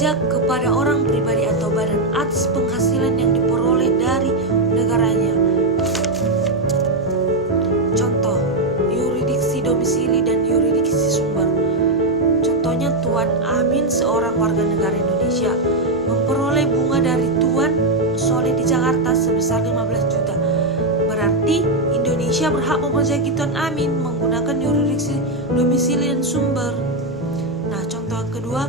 pajak kepada orang pribadi atau badan atas penghasilan yang diperoleh dari negaranya. Contoh, yurisdiksi domisili dan yurisdiksi sumber. Contohnya, Tuan Amin, seorang warga negara Indonesia, memperoleh bunga dari Tuan Soleh di Jakarta sebesar 15 juta. Berarti Indonesia berhak memajaki Tuan Amin menggunakan yurisdiksi domisili dan sumber. Nah, contoh kedua,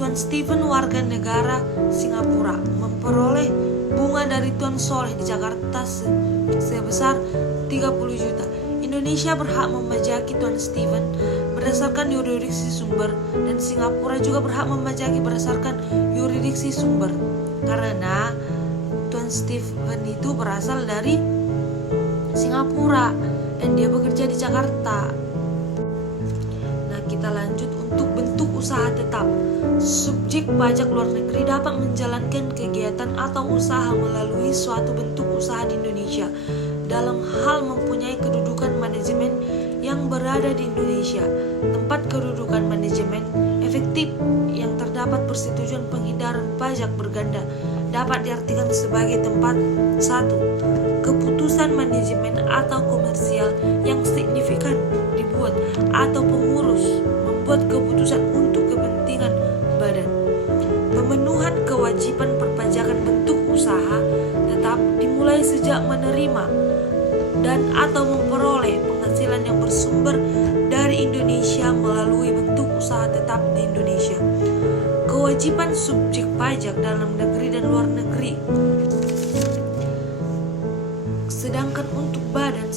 Tuan Stephen, warga negara Singapura, memperoleh bunga dari Tuan Soleh di Jakarta sebesar 30 juta. Indonesia berhak memajaki Tuan Stephen berdasarkan yurisdiksi sumber, dan Singapura juga berhak memajaki berdasarkan yurisdiksi sumber karena Tuan Stephen itu berasal dari Singapura dan dia bekerja di Jakarta. Nah, kita lanjut untuk bentuk usaha tetap. Subjek pajak luar negeri dapat menjalankan kegiatan atau usaha melalui suatu bentuk usaha di Indonesia dalam hal mempunyai kedudukan manajemen yang berada di Indonesia. Tempat kedudukan manajemen efektif yang terdapat persetujuan penghindaran pajak berganda dapat diartikan sebagai tempat 1. Keputusan manajemen atau komersial yang signifikan dibuat atau pengurus membuat keputusan untuk kepentingan badan. Pemenuhan kewajiban perpajakan bentuk usaha tetap dimulai sejak menerima dan atau memperoleh penghasilan yang bersumber dari Indonesia melalui bentuk usaha tetap di Indonesia. Kewajiban subjek pajak dalam negeri dan luar negeri. Sedangkan untuk badan,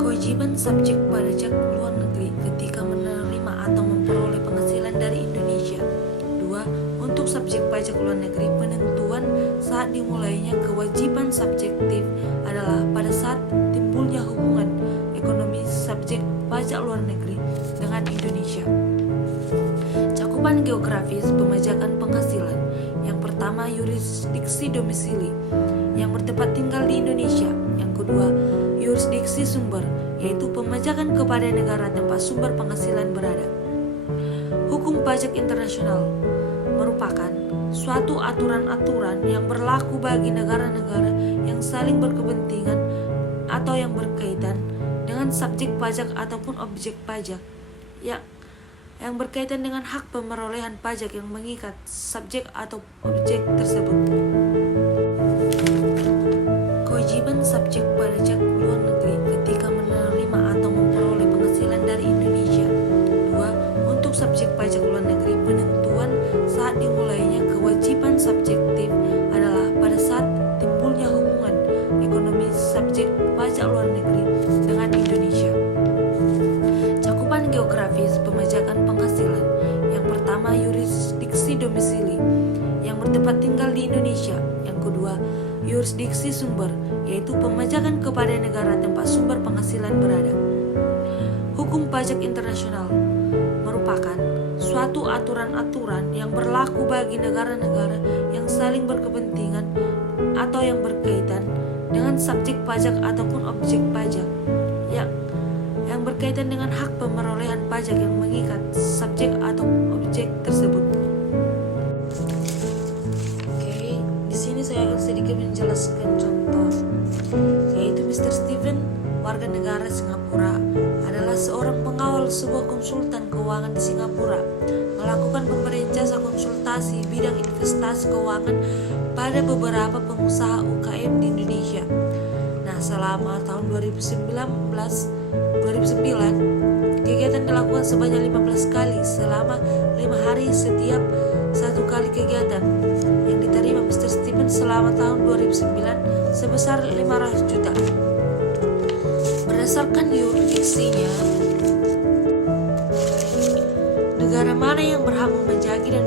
kewajiban subjek pajak luar negeri ketika menerima atau memperoleh penghasilan dari Indonesia. 2. Untuk subjek pajak luar negeri, penentuan saat dimulainya kewajiban subjektif adalah pada saat timbulnya hubungan ekonomi subjek pajak luar negeri dengan Indonesia. Cakupan geografis pemajakan penghasilan. Yang pertama, yurisdiksi domisili yang bertempat tinggal di Indonesia. Yang kedua, yurisdiksi sumber, yaitu pemajakan kepada negara tempat sumber penghasilan berada. Hukum pajak internasional merupakan suatu aturan-aturan yang berlaku bagi negara-negara yang saling berkepentingan atau yang berkaitan dengan subjek pajak ataupun objek pajak yang berkaitan dengan hak pemerolehan pajak yang mengikat subjek atau objek tersebut. Kewajiban subjek pajak luar negeri ketika menerima atau memperoleh penghasilan dari Indonesia. 2. Untuk subjek pajak luar negeri, penentuan saat dimulainya kewajiban subjektif adalah pada saat timbulnya hubungan ekonomi subjek pajak luar negeri dengan Indonesia. Cakupan geografis pemajakan penghasilan. Yang pertama, yurisdiksi domisili yang bertempat tinggal di Indonesia. Yang kedua, yurisdiksi sumber, yaitu pemajakan kepada negara tempat sumber penghasilan berada. Hukum pajak internasional merupakan suatu aturan-aturan yang berlaku bagi negara-negara yang saling berkepentingan atau yang berkaitan dengan subjek pajak ataupun objek pajak yang berkaitan dengan hak pemerolehan pajak yang mengikat subjek atau objek tersebut. Oke, di sini saya akan sedikit menjelaskan contoh, yaitu Mr. Stephen, warga negara Singapura, adalah seorang pengawal sebuah konsultan keuangan di Singapura, melakukan pemberian jasa konsultasi bidang investasi keuangan pada beberapa pengusaha UKM di Indonesia. Nah, selama tahun 2009, kegiatan dilakukan sebanyak 15 kali selama 5 hari setiap satu kali kegiatan. Yang diterima Mr. Stephen selama tahun 2009 sebesar 500 juta. Berdasarkan yurisdiksinya, negara mana yang berhak memajaki dan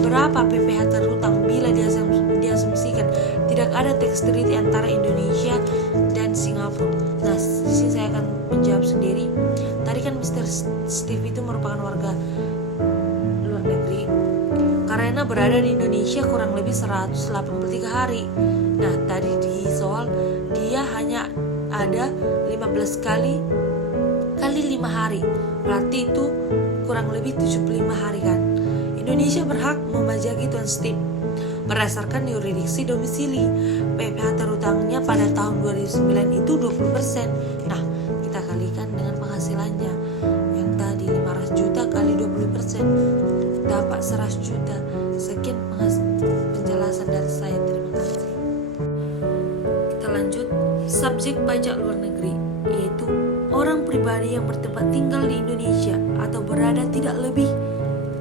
berapa PPh terhutang bila diasumsikan tidak ada tax treaty antara Indonesia dan Singapura. Nah, di sini saya akan menjawab sendiri. Tadi kan Mr. Steve itu merupakan warga luar negeri karena berada di Indonesia kurang lebih 183 hari. Nah, tadi di soal dia hanya ada 15 kali 5 hari, berarti itu kurang lebih 75 hari kan. Indonesia berhak memajaki Tuan Steve berdasarkan yurisdiksi domisili. PPh terutangnya pada tahun 2009 itu 20%. Nah, kita kalikan dengan penghasilannya yang tadi 500 juta kali 20%, dapat 100 juta. Sekian penjelasan dari saya. Terima kasih. Kita lanjut. Subjek pajak luar negeri yaitu orang pribadi yang bertempat tinggal di Indonesia atau berada tidak lebih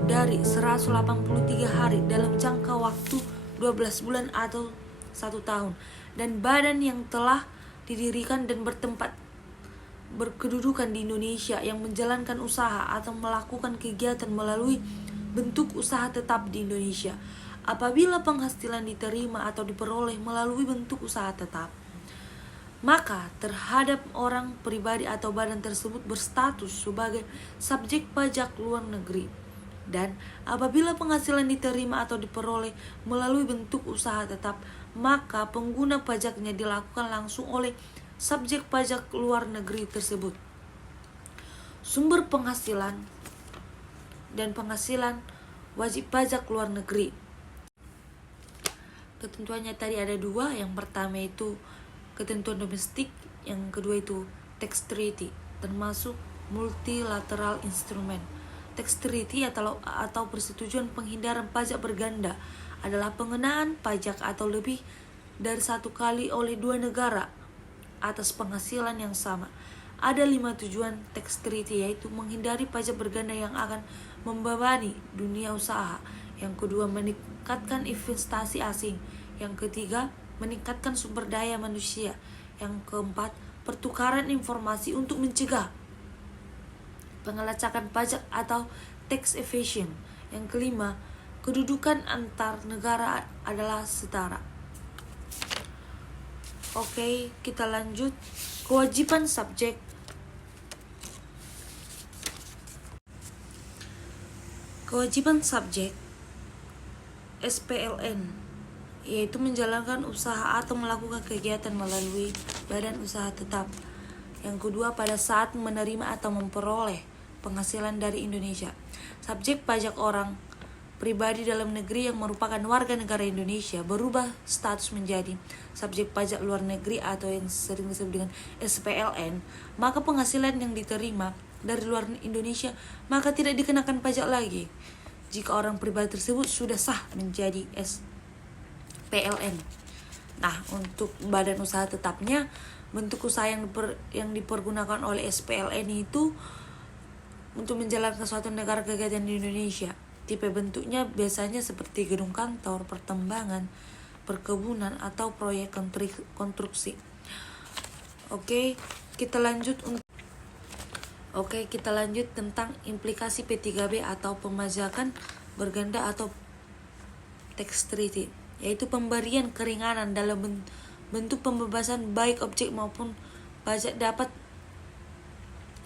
dari 183 hari dalam jangka waktu 12 bulan atau 1 tahun, dan badan yang telah didirikan dan bertempat berkedudukan di Indonesia yang menjalankan usaha atau melakukan kegiatan melalui bentuk usaha tetap di Indonesia. Apabila penghasilan diterima atau diperoleh melalui bentuk usaha tetap, maka terhadap orang pribadi atau badan tersebut berstatus sebagai subjek pajak luar negeri. Dan apabila penghasilan diterima atau diperoleh melalui bentuk usaha tetap, maka pengguna pajaknya dilakukan langsung oleh subjek pajak luar negeri tersebut. Sumber penghasilan dan penghasilan wajib pajak luar negeri. Ketentuannya tadi ada 2. Yang pertama itu ketentuan domestik, yang kedua itu tax treaty, termasuk multilateral instrument. Tax treaty atau persetujuan penghindaran pajak berganda adalah pengenaan pajak atau lebih dari 1 kali oleh 2 negara atas penghasilan yang sama. Ada 5 tujuan tax treaty, yaitu menghindari pajak berganda yang akan membebani dunia usaha. Yang kedua, meningkatkan investasi asing. Yang ketiga, meningkatkan sumber daya manusia. Yang keempat, pertukaran informasi untuk mencegah pengelacakan pajak atau tax evasion. Yang kelima, kedudukan antar negara adalah setara. Oke, kita lanjut. Kewajiban subjek. Kewajiban subjek SPLN yaitu menjalankan usaha atau melakukan kegiatan melalui badan usaha tetap. Yang kedua, pada saat menerima atau memperoleh penghasilan dari Indonesia. Subjek pajak orang pribadi dalam negeri yang merupakan warga negara Indonesia berubah status menjadi subjek pajak luar negeri atau yang sering disebut dengan SPLN, maka penghasilan yang diterima dari luar Indonesia maka tidak dikenakan pajak lagi jika orang pribadi tersebut sudah sah menjadi SPLN. Nah, untuk badan usaha tetapnya, bentuk usaha yang dipergunakan oleh SPLN itu untuk menjalankan suatu negara kegiatan di Indonesia. Tipe bentuknya biasanya seperti gedung kantor, pertambangan, perkebunan, atau proyek konstruksi. Oke, kita lanjut tentang implikasi P3B atau pemajakan berganda atau tax treaty, yaitu pemberian keringanan dalam bentuk pembebasan baik objek maupun pajak dapat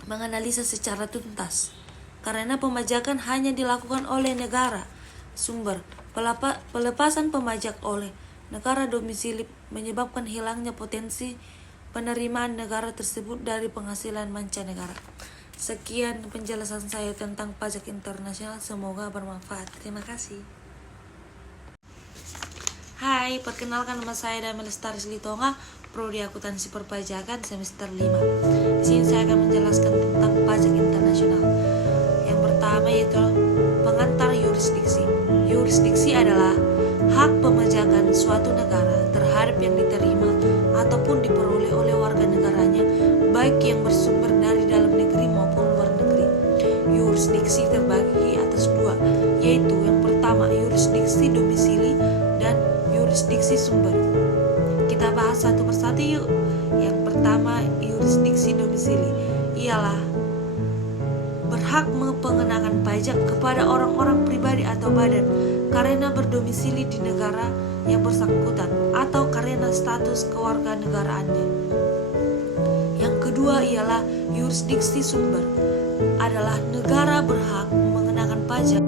menganalisa secara tuntas. Karena pemajakan hanya dilakukan oleh negara sumber, pelepasan pemajak oleh negara domisili menyebabkan hilangnya potensi penerimaan negara tersebut dari penghasilan mancanegara. Sekian penjelasan saya tentang pajak internasional, semoga bermanfaat. Terima kasih. Hai, perkenalkan nama saya Damel Lestari Silitonga, Prodi Akuntansi Perpajakan semester 5. Di sini saya akan menjelaskan tentang pajak internasional. Yang pertama yaitu pengantar yurisdiksi. Yurisdiksi adalah hak pemajakan suatu negara terhadap yang diterima ataupun diperoleh oleh warga negaranya, baik yang bersumber dari dalam negeri maupun luar negeri. Yurisdiksi terbagi atas 2, yaitu yang pertama yurisdiksi domisili dan yurisdiksi sumber. Kita bahas satu persatu yuk. Yang pertama, yurisdiksi domisili ialah berhak mengenakan pajak kepada orang-orang pribadi atau badan karena berdomisili di negara yang bersangkutan atau karena status kewarganegaraannya. Yang kedua ialah yurisdiksi sumber, adalah negara berhak mengenakan pajak